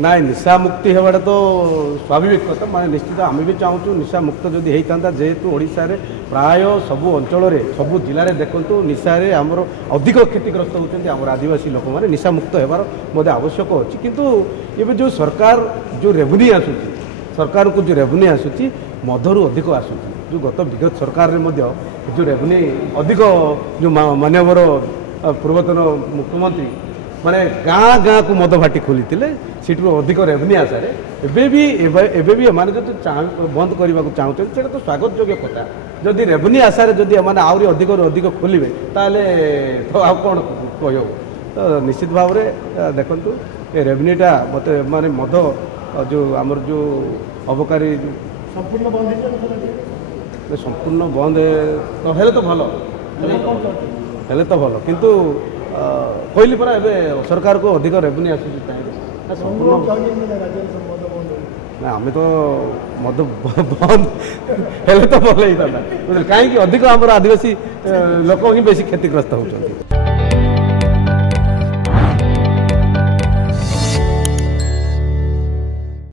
ना निशा मुक्ति होगा तो स्वाभाविक कथा मैं निश्चित आम भी चाहूँ निशा मुक्त जदि होता जेहेतु ओडिशा रे प्राय सबू अंचल सबू जिले में देखूँ निशारे आमर अधिक क्षतिग्रस्त होती आम आदिवासी लोक मैंने निशा मुक्त होबार मध्य आवश्यक अच्छी किंतु ये जो सरकार जो रेवेन्यू आसूँ सरकार को जो रेवेन्यू आसूँ मधुर अधिक आसूँ जो गत विगत सरकार में जो रेवेन्यू अधिक जो मानवर पूर्वतन मुख्यमंत्री माने गाँ गाँ को मद भाटी खोली सीट अधिक रेवेन्यू आशारे एवं भी माने जो बंद करने को चाहते हैं तो स्वागत योग्य कथा जदि रेवेन्यू आशारे जदि मैंने आहरी अधिक अधिक खोलिए ताले तो आ कौन कह तो निश्चित भाव में देखूँ ये रेवेन्यूटा मत माने मद जो आमर जो अबकारी संपूर्ण बंद संपूर्ण बंद तो हेले तो भल हेले तो भल किंतु कहली परा एवं सरकार को अधिक रेवेन्यू आसूँ ना आम तो मद बंद हेले तो भल होता कहीं अधिक आम आदिवासी लोक ही बेसी क्षतिग्रस्त होती।